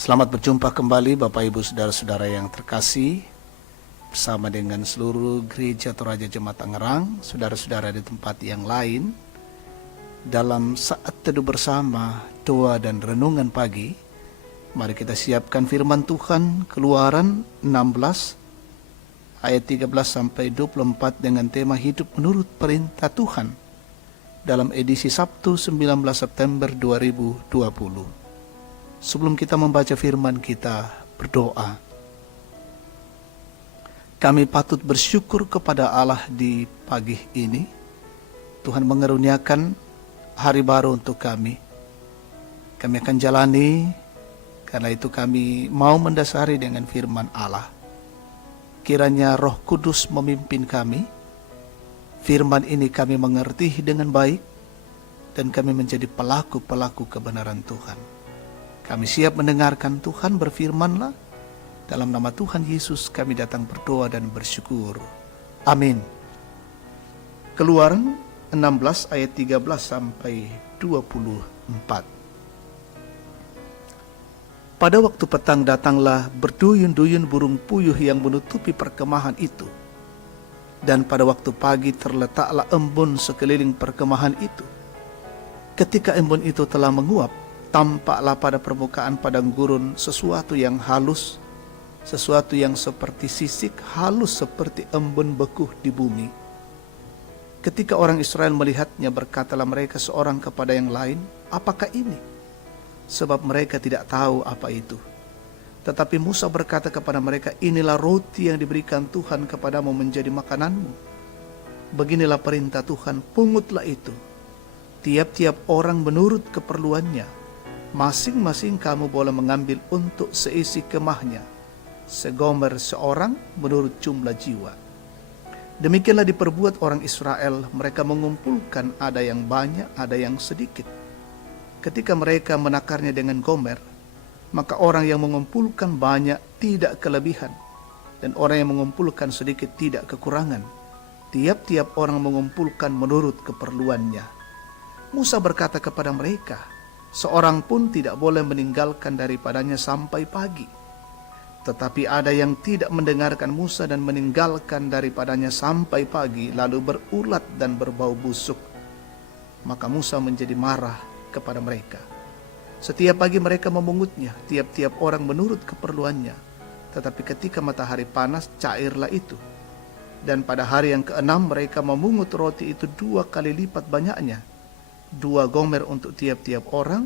Selamat berjumpa kembali Bapak Ibu Saudara-saudara yang terkasih, bersama dengan seluruh gereja Toraja Jemaat Tangerang, saudara-saudara di tempat yang lain, dalam saat teduh bersama, doa dan renungan pagi. Mari kita siapkan firman Tuhan, Keluaran 16 ayat 13 sampai 24 dengan tema hidup menurut perintah Tuhan dalam edisi Sabtu 19 September 2020. Sebelum kita membaca firman, kita berdoa. Kami patut bersyukur kepada Allah di pagi ini. Tuhan mengaruniakan hari baru untuk kami. Kami akan jalani, karena itu kami mau mendasari dengan firman Allah. Kiranya Roh Kudus memimpin kami. Firman ini kami mengerti dengan baik, dan kami menjadi pelaku-pelaku kebenaran Tuhan. Kami siap mendengarkan Tuhan berfirman-Lah. Dalam nama Tuhan Yesus kami datang berdoa dan bersyukur. Amin. Keluaran 16 ayat 13 sampai 24. Pada waktu petang datanglah berduyun-duyun burung puyuh yang menutupi perkemahan itu. Dan pada waktu pagi terletaklah embun sekeliling perkemahan itu. Ketika embun itu telah menguap, tampaklah pada permukaan padang gurun sesuatu yang halus, sesuatu yang seperti sisik, halus seperti embun beku di bumi. Ketika orang Israel melihatnya, berkatalah mereka seorang kepada yang lain, "Apakah ini?" Sebab mereka tidak tahu apa itu. Tetapi Musa berkata kepada mereka, "Inilah roti yang diberikan Tuhan kepadamu menjadi makananmu. Beginilah perintah Tuhan, pungutlah itu, tiap-tiap orang menurut keperluannya. Masing-masing kamu boleh mengambil untuk seisi kemahnya, segomer seorang menurut jumlah jiwa." Demikianlah diperbuat orang Israel. Mereka mengumpulkan, ada yang banyak, ada yang sedikit. Ketika mereka menakarnya dengan gomer, maka orang yang mengumpulkan banyak tidak kelebihan, dan orang yang mengumpulkan sedikit tidak kekurangan. Tiap-tiap orang mengumpulkan menurut keperluannya. Musa berkata kepada mereka, "Seorang pun tidak boleh meninggalkan daripadanya sampai pagi." Tetapi ada yang tidak mendengarkan Musa dan meninggalkan daripadanya sampai pagi, lalu berulat dan berbau busuk. Maka Musa menjadi marah kepada mereka. Setiap pagi mereka memungutnya, tiap-tiap orang menurut keperluannya. Tetapi ketika matahari panas, cairlah itu. Dan pada hari yang ke-6 mereka memungut roti itu 2 kali lipat banyaknya, 2 gomer untuk tiap-tiap orang.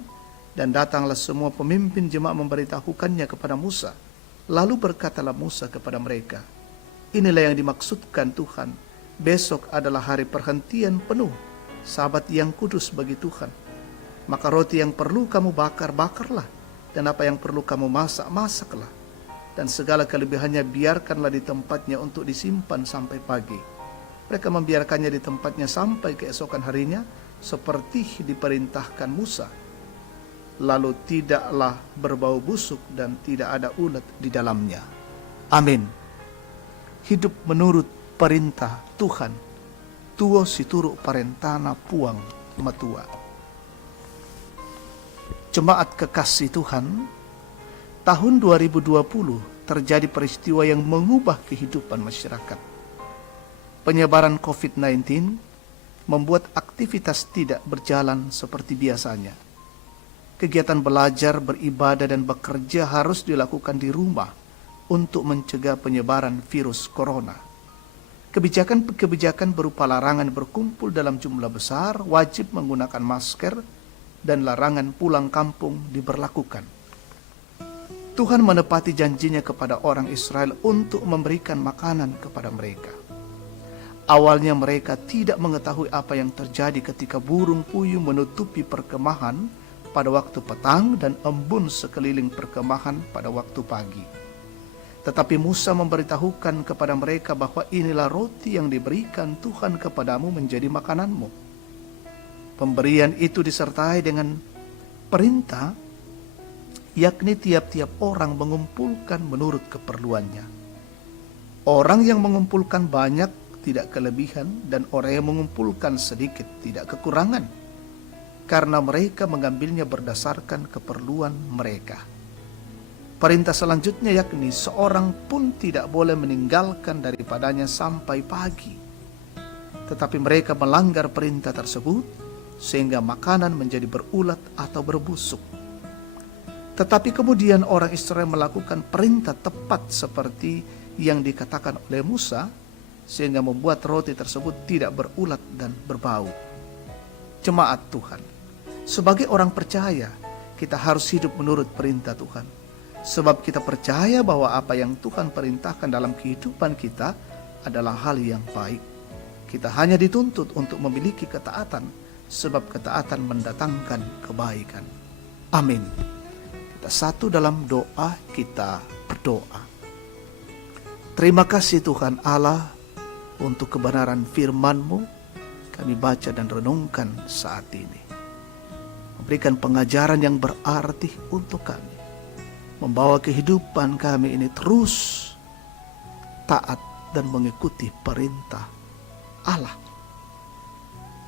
Dan datanglah semua pemimpin jemaat memberitahukannya kepada Musa. Lalu berkatalah Musa kepada mereka, "Inilah yang dimaksudkan Tuhan. Besok adalah hari perhentian penuh, Sabat yang kudus bagi Tuhan. Maka roti yang perlu kamu bakar, bakarlah. Dan apa yang perlu kamu masak, masaklah. Dan segala kelebihannya biarkanlah di tempatnya untuk disimpan sampai pagi." Mereka membiarkannya di tempatnya sampai keesokan harinya, seperti diperintahkan Musa. Lalu tidaklah berbau busuk dan tidak ada ulat di dalamnya. Amin. Hidup menurut perintah Tuhan. Tuo situru parentana puang matua. Jemaat kekasih Tuhan, tahun 2020 terjadi peristiwa yang mengubah kehidupan masyarakat. Penyebaran COVID-19 membuat aktivitas tidak berjalan seperti biasanya. Kegiatan belajar, beribadah, dan bekerja harus dilakukan di rumah untuk mencegah penyebaran virus corona. Kebijakan-kebijakan berupa larangan berkumpul dalam jumlah besar, wajib menggunakan masker, dan larangan pulang kampung diberlakukan. Tuhan menepati janjinya kepada orang Israel untuk memberikan makanan kepada mereka. Awalnya mereka tidak mengetahui apa yang terjadi ketika burung puyuh menutupi perkemahan pada waktu petang dan embun sekeliling perkemahan pada waktu pagi. Tetapi Musa memberitahukan kepada mereka bahwa inilah roti yang diberikan Tuhan kepadamu menjadi makananmu. Pemberian itu disertai dengan perintah, yakni tiap-tiap orang mengumpulkan menurut keperluannya. Orang yang mengumpulkan banyak tidak kelebihan, dan orang yang mengumpulkan sedikit tidak kekurangan. karena mereka mengambilnya berdasarkan keperluan mereka. Perintah selanjutnya yakni seorang pun tidak boleh meninggalkan daripadanya sampai pagi. Tetapi mereka melanggar perintah tersebut sehingga makanan menjadi berulat atau berbusuk. Tetapi kemudian orang Israel melakukan perintah tepat seperti yang dikatakan oleh Musa, sehingga membuat roti tersebut tidak berulat dan berbau. Jemaat Tuhan, sebagai orang percaya, kita harus hidup menurut perintah Tuhan. Sebab kita percaya bahwa apa yang Tuhan perintahkan dalam kehidupan kita adalah hal yang baik. Kita hanya dituntut untuk memiliki ketaatan, sebab ketaatan mendatangkan kebaikan. Amin. Kita satu dalam doa, kita berdoa. Terima kasih Tuhan Allah untuk kebenaran firman-Mu kami baca dan renungkan saat ini. Memberikan pengajaran yang berarti untuk kami. Membawa kehidupan kami ini terus taat dan mengikuti perintah Allah.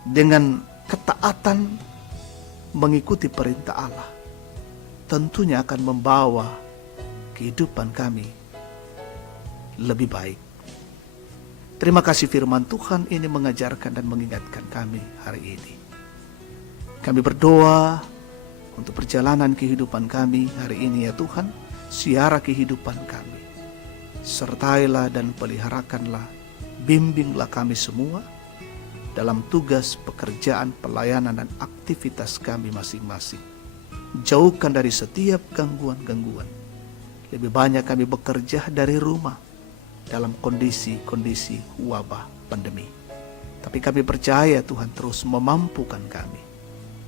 Dengan ketaatan mengikuti perintah Allah, tentunya akan membawa kehidupan kami lebih baik. Terima kasih firman Tuhan ini mengajarkan dan mengingatkan kami hari ini. Kami berdoa untuk perjalanan kehidupan kami hari ini ya Tuhan, siara kehidupan kami. Sertailah dan peliharakanlah, bimbinglah kami semua dalam tugas, pekerjaan, pelayanan dan aktivitas kami masing-masing. Jauhkan dari setiap gangguan-gangguan. Lebih banyak kami bekerja dari rumah dalam kondisi-kondisi wabah pandemi. Tapi kami percaya Tuhan terus memampukan kami.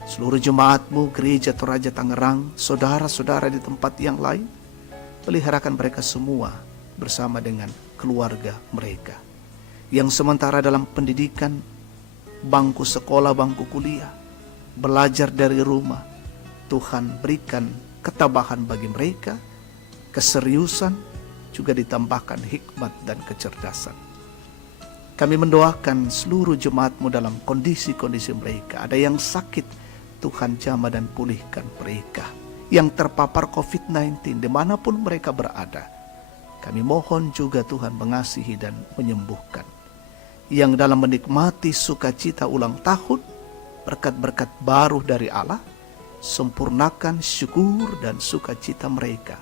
Seluruh jemaat-Mu, Gereja Toraja Tangerang, saudara-saudara di tempat yang lain, peliharakan mereka semua bersama dengan keluarga mereka. Yang sementara dalam pendidikan, bangku sekolah, bangku kuliah, belajar dari rumah, Tuhan berikan ketabahan bagi mereka, keseriusan, juga ditambahkan hikmat dan kecerdasan. Kami mendoakan seluruh jemaat-Mu dalam kondisi-kondisi mereka. Ada yang sakit, Tuhan jamah dan pulihkan mereka. Yang terpapar COVID-19 dimanapun mereka berada, kami mohon juga Tuhan mengasihi dan menyembuhkan. Yang dalam menikmati sukacita ulang tahun, berkat-berkat baru dari Allah, sempurnakan syukur dan sukacita mereka.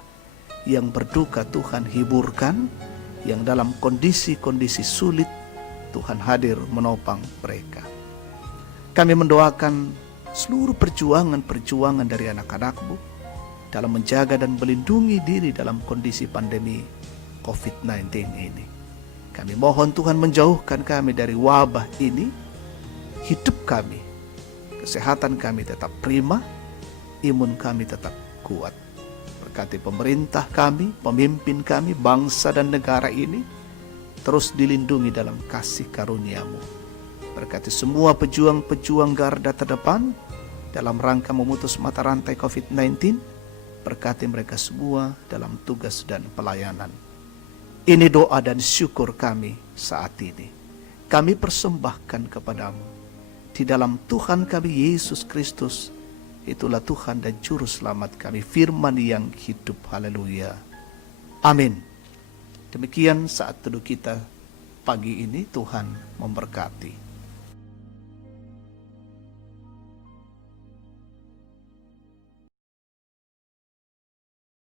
Yang berduka Tuhan hiburkan, yang dalam kondisi-kondisi sulit Tuhan hadir menopang mereka. Kami mendoakan seluruh perjuangan-perjuangan dari anak-anak-Mu dalam menjaga dan melindungi diri dalam kondisi pandemi COVID-19 ini. Kami mohon Tuhan menjauhkan kami dari wabah ini, hidup kami, kesehatan kami tetap prima, imun kami tetap kuat. Berkati pemerintah kami, pemimpin kami, bangsa dan negara ini, terus dilindungi dalam kasih karunia-Mu. Berkati semua pejuang-pejuang garda terdepan dalam rangka memutus mata rantai COVID-19. Berkati mereka semua dalam tugas dan pelayanan. Ini doa dan syukur kami saat ini. Kami persembahkan kepadamu. Di dalam Tuhan kami Yesus Kristus, itulah Tuhan dan Juru Selamat kami, firman yang hidup. Haleluya. Amin. Demikian saat teduh kita pagi ini, Tuhan memberkati.